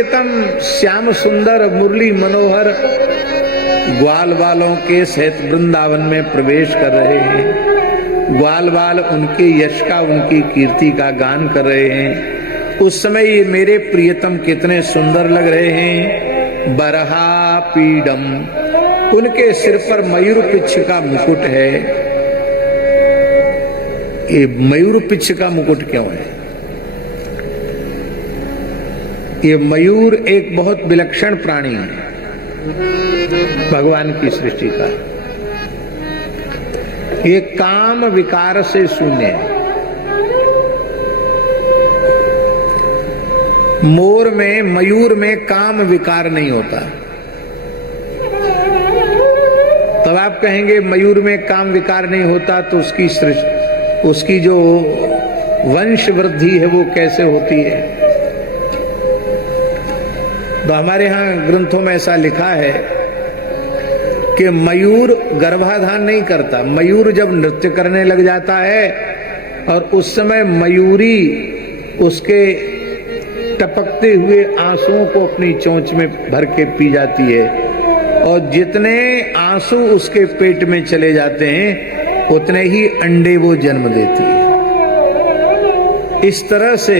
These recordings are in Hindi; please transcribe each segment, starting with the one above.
श्याम सुंदर मुरली मनोहर ग्वाल वालों के सहित वृंदावन में प्रवेश कर रहे हैं। ग्वाल वाल उनके यश का, उनकी कीर्ति का गान कर रहे हैं। उस समय ये मेरे प्रियतम कितने सुंदर लग रहे हैं। बरहा पीडम, उनके सिर पर मयूर पिच्छ का मुकुट है। ये मयूर पिच्छ का मुकुट क्यों है? ये मयूर एक बहुत विलक्षण प्राणी है भगवान की सृष्टि का। ये काम विकार से शून्य है। मोर में, मयूर में काम विकार नहीं होता। तब आप कहेंगे मयूर में काम विकार नहीं होता तो उसकी सृष्टि, उसकी जो वंश वृद्धि है वो कैसे होती है? तो हमारे यहाँ ग्रंथों में ऐसा लिखा है कि मयूर गर्भाधान नहीं करता। मयूर जब नृत्य करने लग जाता है और उस समय मयूरी उसके टपकते हुए आंसुओं को अपनी चोंच में भर के पी जाती है, और जितने आंसू उसके पेट में चले जाते हैं उतने ही अंडे वो जन्म देती है। इस तरह से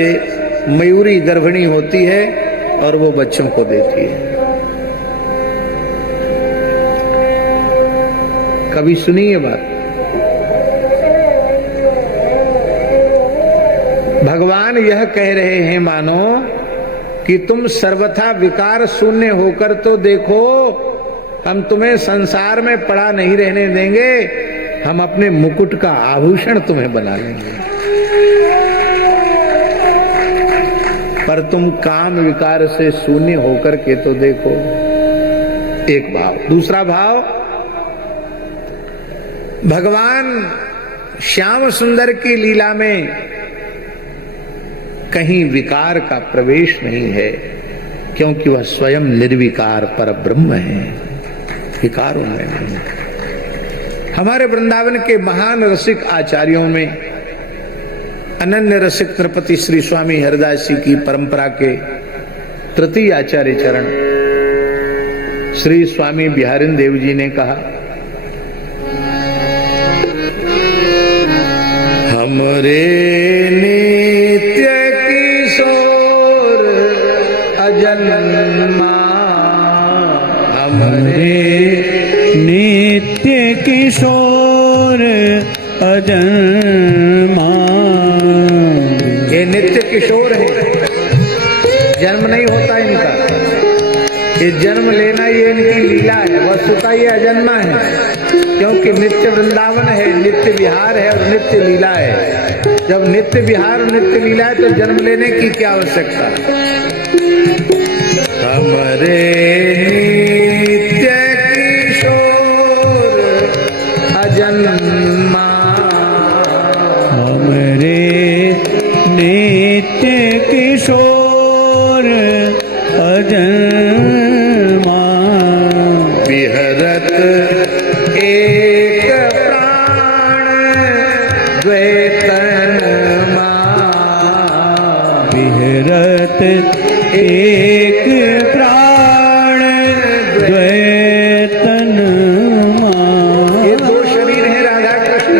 मयूरी गर्भिणी होती है और वो बच्चों को देती है। कभी सुनी ये बात? भगवान यह कह रहे हैं मानो कि तुम सर्वथा विकार शून्य होकर तो देखो, हम तुम्हें संसार में पड़ा नहीं रहने देंगे, हम अपने मुकुट का आभूषण तुम्हें बना लेंगे। पर तुम काम विकार से शून्य होकर के तो देखो। एक भाव। दूसरा भाव, भगवान श्याम सुंदर की लीला में कहीं विकार का प्रवेश नहीं है, क्योंकि वह स्वयं निर्विकार पर ब्रह्म है, विकार उनमें नहीं। हमारे वृंदावन के महान रसिक आचार्यों में अनन्य रसिक नृपति श्री स्वामी हरिदास जी की परंपरा के तृतीय आचार्य चरण श्री स्वामी बिहारिन देव जी ने कहा, हमरे नित्य किशोर अजन्मा, हमरे नित्य किशोर अजन्मा। ये नित्य किशोर है, जन्म नहीं होता इनका। ये जन्म लेना ये इनकी लीला है। वस्तुतः ये अजन्मा है, क्योंकि नित्य वृंदावन है, नित्य विहार है और नित्य लीला है। जब नित्य विहार और नित्य लीला है तो जन्म लेने की क्या आवश्यकता? हमारे नित्य किशोर अजन्मा, हमरे नित्य किशोर अजन्मा। विहरत एक प्राण द्वैतनमा, विहरत एक प्राण द्वैतनमा। ये दो शरीर हैं राधा कृष्ण,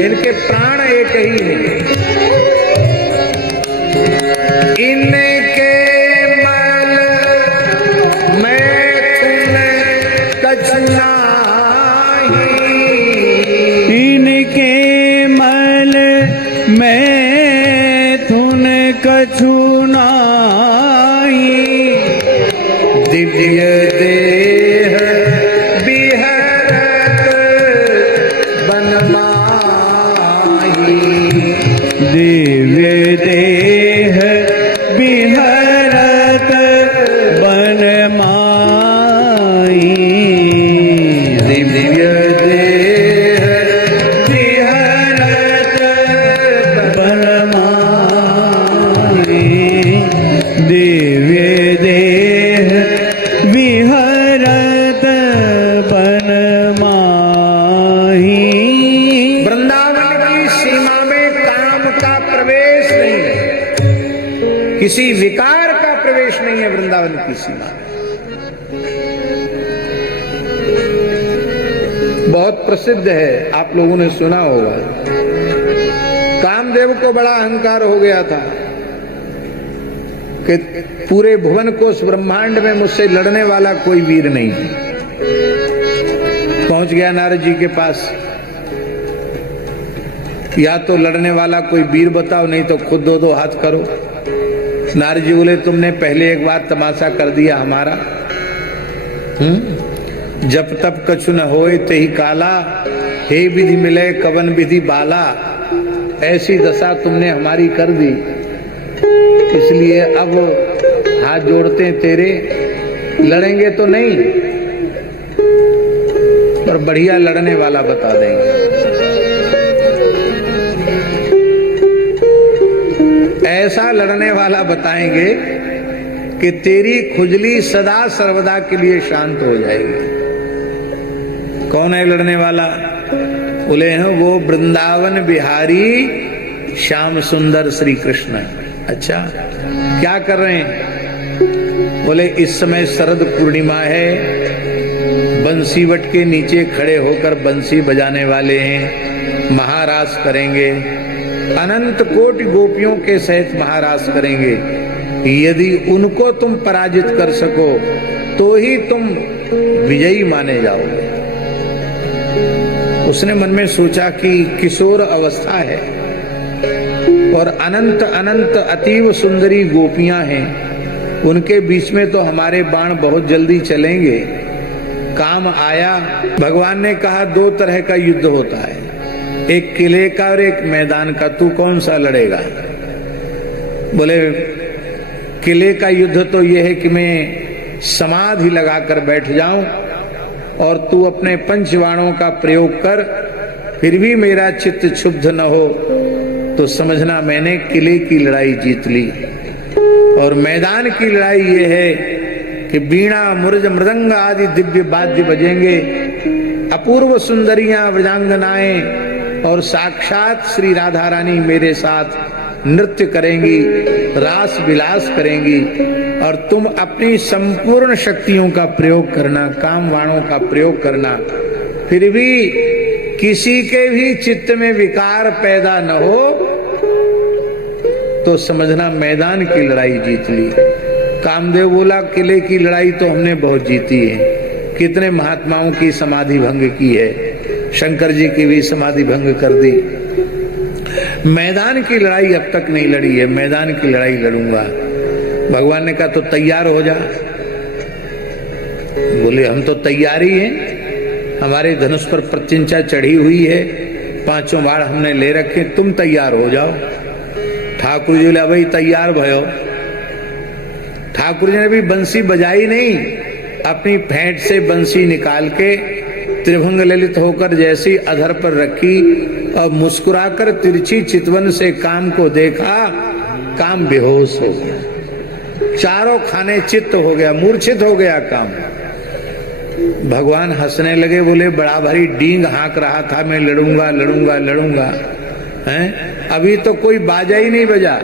इनके प्राण एक ही है। इनके मल मैथुन कछु नाही, इनके मल मैथुन कछु नाही। दिव्य देह बिहरत बन माही, दिव्य देह बिहरत बन माई। दिव्य देह बिहरत बन माई। दिव्य देह विहरत बन माही। वृंदावन की सीमा में काम का प्रवेश नहीं है, किसी विकार का प्रवेश नहीं है वृंदावन वृंदावन की सीमा। बहुत प्रसिद्ध है, आप लोगों ने सुना होगा। कामदेव को बड़ा अहंकार हो गया था कि पूरे भुवन कोश ब्रह्मांड में मुझसे लड़ने वाला कोई वीर नहीं है। पहुंच गया नारद जी के पास, या तो लड़ने वाला कोई वीर बताओ, नहीं तो खुद दो दो हाथ करो। नारद जी बोले तुमने पहले एक बार तमाशा कर दिया हमारा। जब तब कछु न होए तेहि काला, हे विधि मिले कवन विधि बाला। ऐसी दशा तुमने हमारी कर दी, इसलिए अब हाथ जोड़ते हैं तेरे। लड़ेंगे तो नहीं, पर बढ़िया लड़ने वाला बता देंगे। ऐसा लड़ने वाला बताएंगे कि तेरी खुजली सदा सर्वदा के लिए शांत हो जाएगी। कौन है लड़ने वाला? बोले हैं वो वृंदावन बिहारी श्याम सुंदर श्री कृष्ण। अच्छा, क्या कर रहे हैं? बोले इस समय शरद पूर्णिमा है, बंसीवट के नीचे खड़े होकर बंसी बजाने वाले हैं, महारास करेंगे, अनंत कोटि गोपियों के सहित महारास करेंगे। यदि उनको तुम पराजित कर सको तो ही तुम विजयी माने जाओगे। उसने मन में सोचा कि किशोर अवस्था है और अनंत अनंत अतीव सुंदरी गोपियां हैं, उनके बीच में तो हमारे बाण बहुत जल्दी चलेंगे। काम आया। भगवान ने कहा दो तरह का युद्ध होता है, एक किले का और एक मैदान का। तू कौन सा लड़ेगा? बोले किले का युद्ध तो यह है कि मैं समाधि लगाकर बैठ जाऊं और तू अपने पंचवाणों का प्रयोग कर, फिर भी मेरा चित्त क्षुब्ध न हो तो समझना मैंने किले की लड़ाई जीत ली। और मैदान की लड़ाई ये है कि बीणा मुरज मृदंग आदि दिव्य वाद्य बजेंगे, अपूर्व सुंदरियां व्रजांगनाएं और साक्षात श्री राधा रानी मेरे साथ नृत्य करेंगी, रास विलास करेंगी, और तुम अपनी संपूर्ण शक्तियों का प्रयोग करना, काम वाणों का प्रयोग करना, फिर भी किसी के भी चित्त में विकार पैदा न हो तो समझना मैदान की लड़ाई जीत ली। कामदेव बोला किले की लड़ाई तो हमने बहुत जीती है, कितने महात्माओं की समाधि भंग की है, शंकर जी की भी समाधि भंग कर दी। मैदान की लड़ाई अब तक नहीं लड़ी है, मैदान की लड़ाई लड़ूंगा। भगवान ने कहा तो तैयार हो जा। बोले हम तो तैयार ही हैं, हमारे धनुष पर प्रत्यंचा चढ़ी हुई है, पांचों बाण हमने ले रखे, तुम तैयार हो जाओ। ठाकुर जी बोले भाई तैयार भयो। ठाकुर जी ने भी बंसी बजाई नहीं, अपनी फेंट से बंसी निकाल के त्रिभंग ललित होकर जैसी अधर पर रखी और मुस्कुराकर तिरछी चितवन से काम को देखा, काम बेहोश हो गया, चारों खाने चित्त हो गया, मूर्छित हो गया काम। भगवान हंसने लगे, बोले बड़ा भारी डींग हाँक रहा था मैं लड़ूंगा लड़ूंगा लड़ूंगा, हैं? अभी तो कोई बाजा ही नहीं बजा,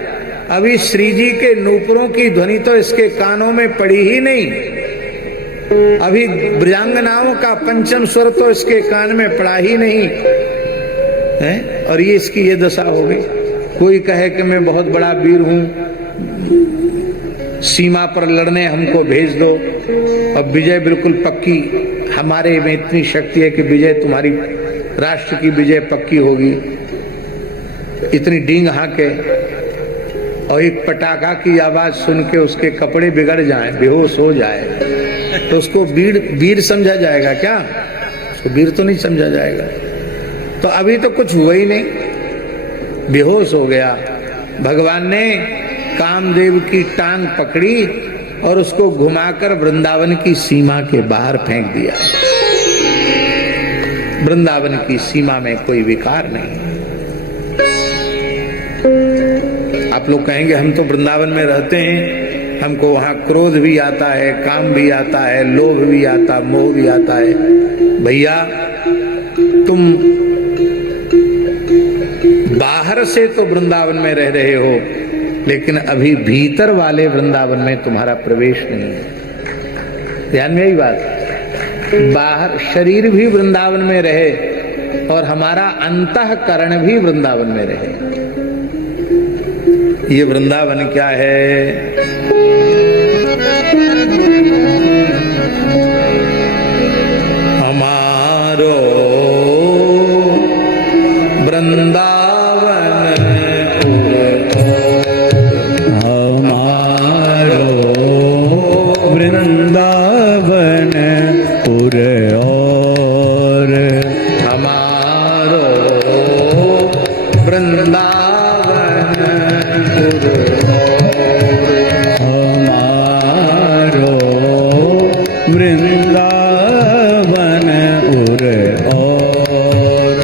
अभी श्री जी के नूपुरों की ध्वनि तो इसके कानों में पड़ी ही नहीं, अभी ब्रजांगनाओं का पंचम स्वर तो इसके कान में पड़ा ही नहीं है, और ये इसकी ये दशा हो गई। कोई कहे कि मैं बहुत बड़ा वीर हूं, सीमा पर लड़ने हमको भेज दो, और विजय बिल्कुल पक्की, हमारे में इतनी शक्ति है कि विजय तुम्हारी, राष्ट्र की विजय पक्की होगी। इतनी डींग हाके और एक पटाखा की आवाज सुन के उसके कपड़े बिगड़ जाएं, बेहोश हो जाए, तो उसको वीर समझा जाएगा क्या? उसको वीर तो नहीं समझा जाएगा। तो अभी तो कुछ हुआ ही नहीं, बेहोश हो गया। भगवान ने कामदेव की टांग पकड़ी और उसको घुमाकर वृंदावन की सीमा के बाहर फेंक दिया। वृंदावन की सीमा में कोई विकार नहीं। आप लोग कहेंगे हम तो वृंदावन में रहते हैं, हमको वहां क्रोध भी आता है, काम भी आता है, लोभ भी आता, मोह भी आता है। भैया तुम बाहर से तो वृंदावन में रह रहे हो, लेकिन अभी भीतर वाले वृंदावन में तुम्हारा प्रवेश नहीं है। ध्यान में यही बात, बाहर शरीर भी वृंदावन में रहे और हमारा अंतःकरण भी वृंदावन में रहे। ये वृंदावन क्या है? हमारो वृंदावन, हमारो वृंदावन पुर और, हमारो वृंदावन पुर और, हमारो वृंदावन उर और।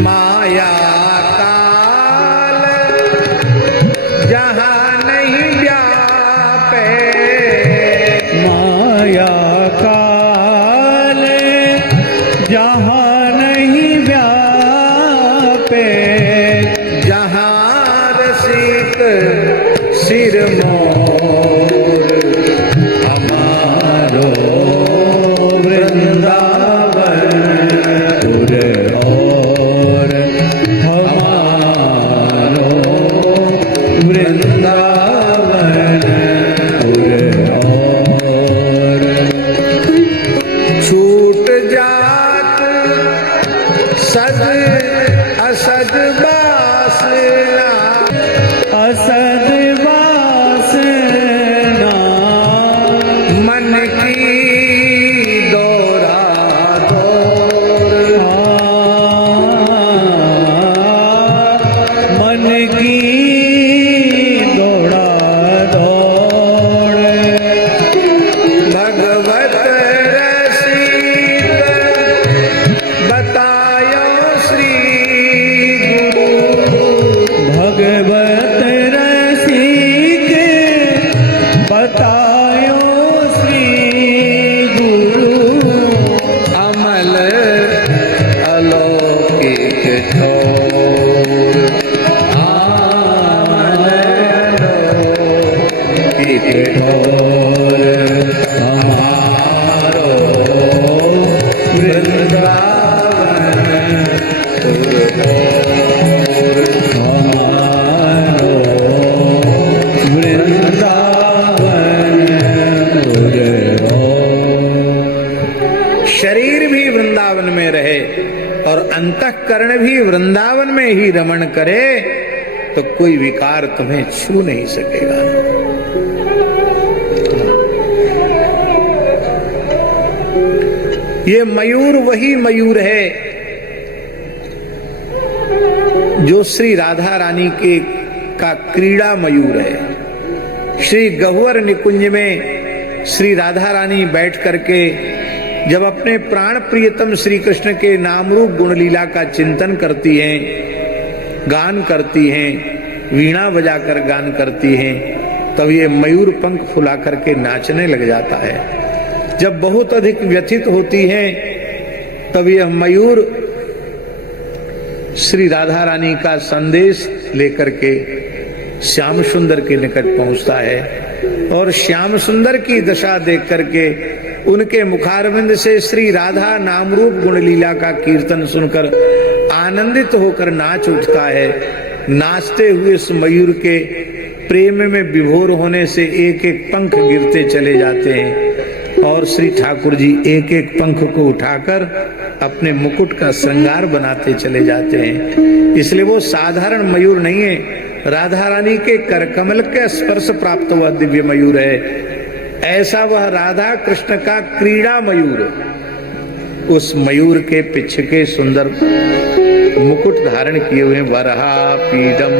माया काल जहाँ नहीं व्यापे, माया काल जहाँ नहीं व्यापे, जहाँ रसिक सिर मोर, हमारो वृंदावन पुर और, हमारो वृंदावन पुर और। छूट जात सद असद बासना, असद वासना मन की दौरा दौर, मन की दौड़ा दौड़। भगवत रसिक बतायो श्री गुरु, भगवत रसिक बतायो श्री गुरु, अमल अलौकिक ठोर, अमल अलौकिक ठोर, हमारो वृंदावन पुर और, हमारो वृंदावन पुर और। शरीर भी वृंदावन में रहे और अंतःकरण भी वृंदावन में ही रमण करे तो कोई विकार तुम्हें छू नहीं सकेगा। ये मयूर वही मयूर है जो श्री राधा रानी के का क्रीड़ा मयूर है। श्री गहुवर निकुंज में श्री राधा रानी बैठ करके जब अपने प्राण प्रियतम श्री कृष्ण के नाम रूप गुण लीला का चिंतन करती हैं, गान करती हैं, वीणा बजाकर गान करती हैं, तब ये मयूर पंख फुला करके नाचने लग जाता है। जब बहुत अधिक व्यथित होती हैं तब यह मयूर श्री राधा रानी का संदेश लेकर के श्याम सुंदर के निकट पहुंचता है और श्याम सुंदर की दशा देख करके उनके मुखारविंद से श्री राधा नाम रूप गुण लीला का कीर्तन सुनकर आनंदित होकर नाच उठता है। नाचते हुए उस मयूर के प्रेम में विभोर होने से एक एक पंख गिरते चले जाते हैं और श्री ठाकुर जी एक एक पंख को उठाकर अपने मुकुट का श्रृंगार बनाते चले जाते हैं। इसलिए वो साधारण मयूर नहीं है, राधा रानी के करकमल के स्पर्श प्राप्त हुआ दिव्य मयूर है। ऐसा वह राधा कृष्ण का क्रीड़ा मयूर, उस मयूर के पिछ के सुंदर मुकुट धारण किए हुए वरहा पीडम,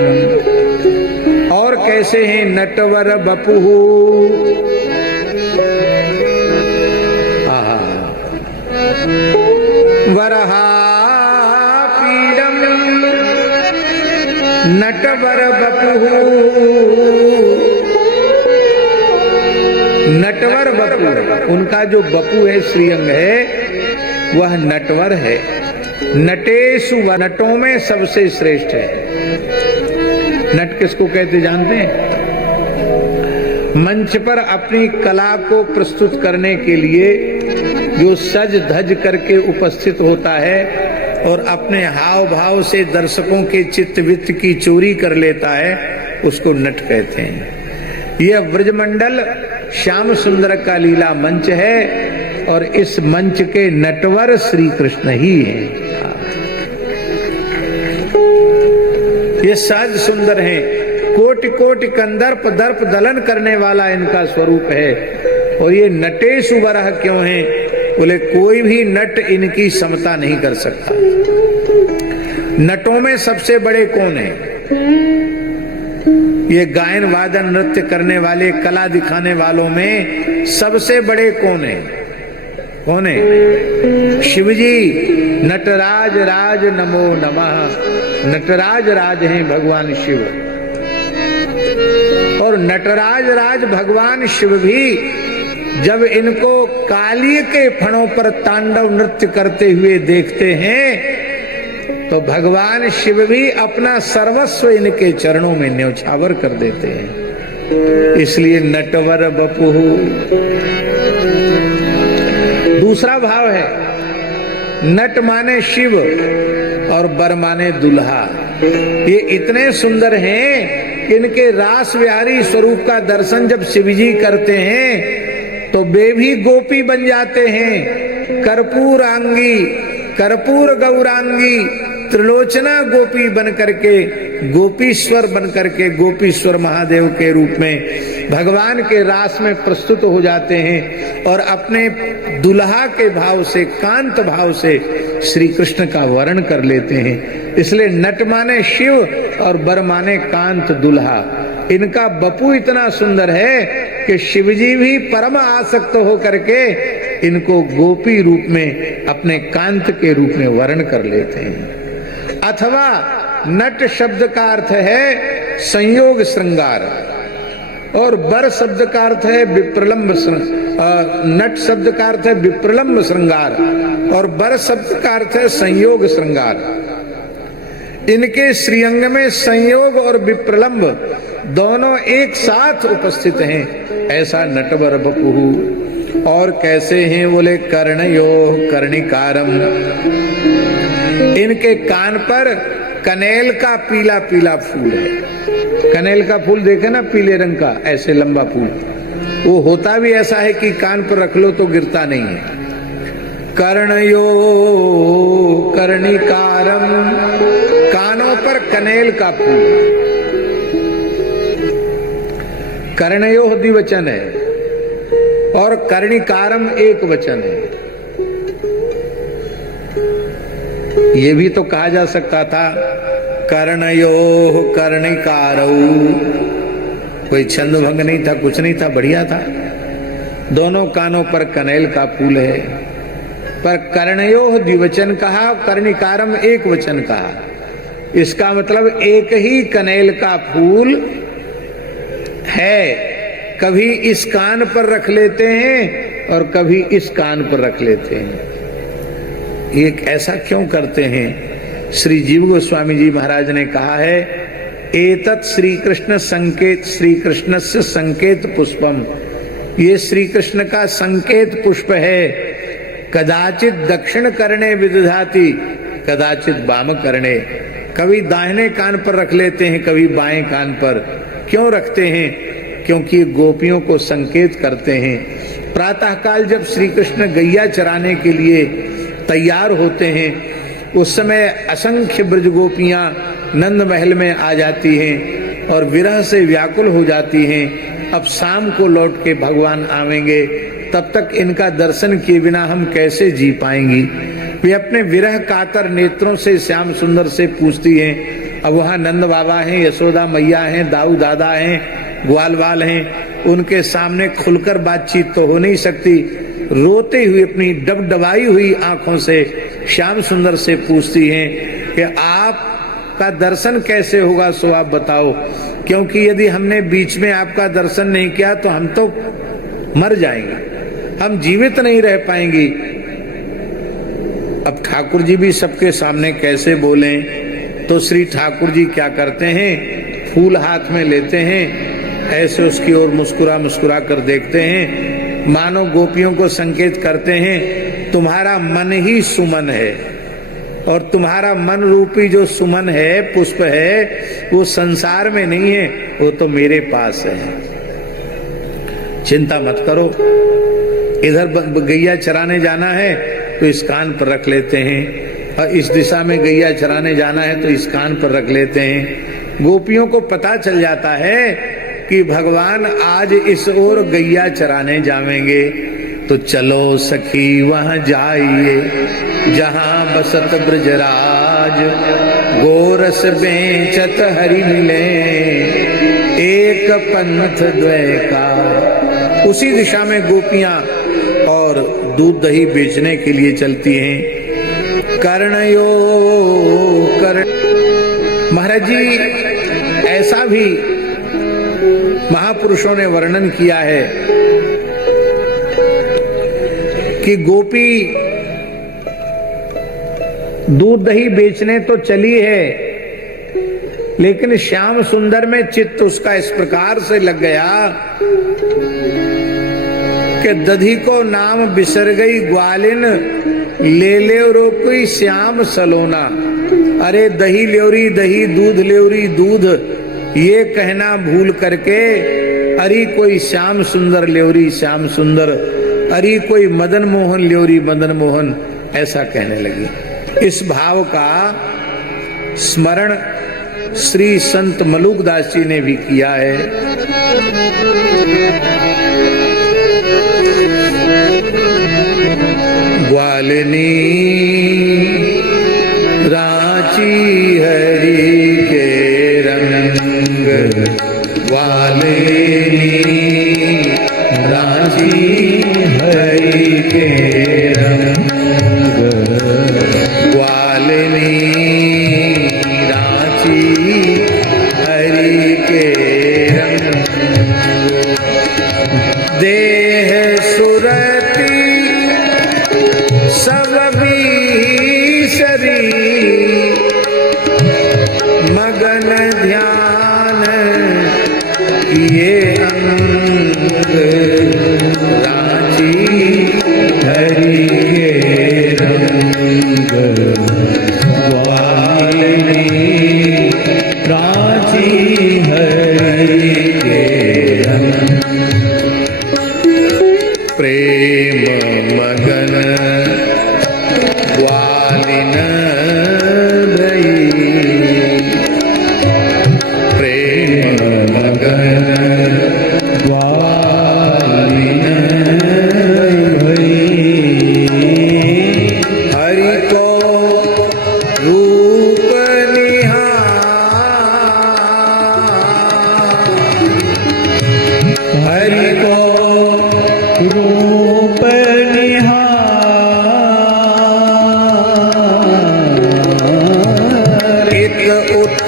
और कैसे हैं नटवर बपुहु, वरहा पीडम नटवर बपुहु। नटवर बपू, उनका जो बपू है श्रीअंग है वह नटवर है। नटेषु नटों में सबसे श्रेष्ठ है। नट किसको कहते जानते हैं? मंच पर अपनी कला को प्रस्तुत करने के लिए जो सज धज करके उपस्थित होता है और अपने हाव भाव से दर्शकों के चित्त वित्त की चोरी कर लेता है, उसको नट कहते हैं। यह ब्रजमंडल श्याम सुंदर का लीला मंच है और इस मंच के नटवर श्री कृष्ण ही हैं। ये सहज सुंदर हैं, कोटि कोटि कंदर्प दर्प दलन करने वाला इनका स्वरूप है। और ये नटेषु वरह क्यों हैं? बोले कोई भी नट इनकी समता नहीं कर सकता। नटों में सबसे बड़े कौन हैं? ये गायन वादन नृत्य करने वाले, कला दिखाने वालों में सबसे बड़े कौन हैं? कौन है? शिवजी। नटराज राज नमो नमः। नटराज राज हैं भगवान शिव। और नटराज राज भगवान शिव भी जब इनको काली के फणों पर तांडव नृत्य करते हुए देखते हैं तो भगवान शिव भी अपना सर्वस्व इनके चरणों में न्यौछावर कर देते हैं। इसलिए नटवर बपुहु। दूसरा भाव है, नट माने शिव और बर माने दुल्हा। ये इतने सुंदर हैं, इनके रास विहारी स्वरूप का दर्शन जब शिवजी करते हैं तो वे भी गोपी बन जाते हैं। कर्पूरांगी, कर्पूर गौरांगी, त्रिलोचना गोपी बन करके, गोपीश्वर बन करके, गोपीश्वर महादेव के रूप में भगवान के रास में प्रस्तुत हो जाते हैं और अपने दुल्हा के भाव से, कांत भाव से श्री कृष्ण का वर्ण कर लेते हैं। इसलिए नट माने शिव और बर माने कांत दुल्हा। इनका बपू इतना सुंदर है कि शिवजी भी परम आसक्त हो करके इनको गोपी रूप में, अपने कांत के रूप में वर्ण कर लेते हैं। अथवा नट शब्द का अर्थ है संयोग श्रृंगार और बर शब्द का अर्थ है विप्रलंब। नट शब्द का अर्थ है विप्रलंब श्रृंगार और बर शब्द का अर्थ है संयोग श्रृंगार। इनके श्रीअंग में संयोग और विप्रलंब दोनों एक साथ उपस्थित हैं। ऐसा नटवर बपुहु। और कैसे हैं? बोले कर्णयो कर्णिकारम। इनके कान पर कनेल का पीला पीला फूल है। कनेल का फूल देखे ना, पीले रंग का, ऐसे लंबा फूल। वो होता भी ऐसा है कि कान पर रख लो तो गिरता नहीं है। कर्णयो कर्णिकारम, कानों पर कनेल का फूल। कर्णयो द्विवचन है और कर्णिकारम एक वचन है। ये भी तो कहा जा सकता था कर्णयो कर्णिकारौ। कोई छंद भंग नहीं था, कुछ नहीं था, बढ़िया था। दोनों कानों पर कनेल का फूल है, पर कर्णयो द्विवचन कहा, कर्णिकारम एक वचन कहा। इसका मतलब एक ही कनेल का फूल है। कभी इस कान पर रख लेते हैं और कभी इस कान पर रख लेते हैं। ये ऐसा क्यों करते हैं? श्री जीव गोस्वामी जी महाराज ने कहा है, एतत् श्री कृष्ण संकेत, श्री कृष्ण से संकेत पुष्पम। ये श्री कृष्ण का संकेत पुष्प है। कदाचित दक्षिण करने विदधाति, कदाचित वाम करने। कभी दाहिने कान पर रख लेते हैं, कभी बाएं कान पर। क्यों रखते हैं? क्योंकि गोपियों को संकेत करते हैं। प्रातःकाल जब श्री कृष्ण गैया चराने के लिए तैयार होते हैं, उस समय असंख्य ब्रज गोपियां नंद महल में आ जाती हैं और विरह से व्याकुल हो जाती हैं। अब शाम को लौट के भगवान आवेंगे, तब तक इनका दर्शन किए बिना हम कैसे जी पाएंगी। वे अपने विरह कातर नेत्रों से श्याम सुंदर से पूछती हैं। अब वहां नंद बाबा हैं, यशोदा मैया हैं, दाऊ दादा हैं, ग्वाल बाल हैं। उनके सामने खुलकर बातचीत तो हो नहीं सकती। रोते हुए अपनी डबडबाई हुई आंखों से श्याम सुंदर से पूछती हैं कि आपका दर्शन कैसे होगा, सो आप बताओ। क्योंकि यदि हमने बीच में आपका दर्शन नहीं किया तो हम तो मर जाएंगे, हम जीवित नहीं रह पाएंगी। अब ठाकुर जी भी सबके सामने कैसे बोलें, तो श्री ठाकुर जी क्या करते हैं, फूल हाथ में लेते हैं, ऐसे उसकी ओर मुस्कुरा मुस्कुरा कर देखते हैं, मानो गोपियों को संकेत करते हैं तुम्हारा मन ही सुमन है, और तुम्हारा मन रूपी जो सुमन है, पुष्प है, वो संसार में नहीं है, वो तो मेरे पास है। चिंता मत करो, इधर गैया चराने जाना है तो इस कान पर रख लेते हैं, और इस दिशा में गैया चराने जाना है तो इस कान पर रख लेते हैं। गोपियों को पता चल जाता है कि भगवान आज इस ओर गैया चराने जाएंगे, तो चलो सखी वहां जाइए जहां बसत ब्रजराज, गोरस बेचत हरि मिले एक पंथ द्वय का। उसी दिशा में गोपियां और दूध दही बेचने के लिए चलती हैं। कर्णयो कर्ण, महाराज जी ऐसा भी महापुरुषों ने वर्णन किया है कि गोपी दूध दही बेचने तो चली है, लेकिन श्याम सुंदर में चित्त उसका इस प्रकार से लग गया कि दधी को नाम बिसर गई ग्वालिन, ले ले रोकोई श्याम सलोना। अरे दही ल्योरी दही, दूध ल्योरी दूध, ये कहना भूल करके अरे कोई श्याम सुंदर ल्योरी श्याम सुंदर, अरे कोई मदन मोहन ल्योरी मदन मोहन, ऐसा कहने लगी। इस भाव का स्मरण श्री संत मलुकदास जी ने भी किया है। ग्वालिनी रांची हरि के रंग, ग्वालिनी रांची हरि के रंग, ग्वालिनी रांची हरि के रंग, देह सुरती सब बीसरी, मगन ध्यान किए अंग, रांची हरि के रंग, ग्वालिनी रांची हरि के रंग, प्रेम मगन ग्वालिन भई, प्रेम मगन ग्वालिन भई, हरि को रूप निहार, हरि को रूप निहार, एक उत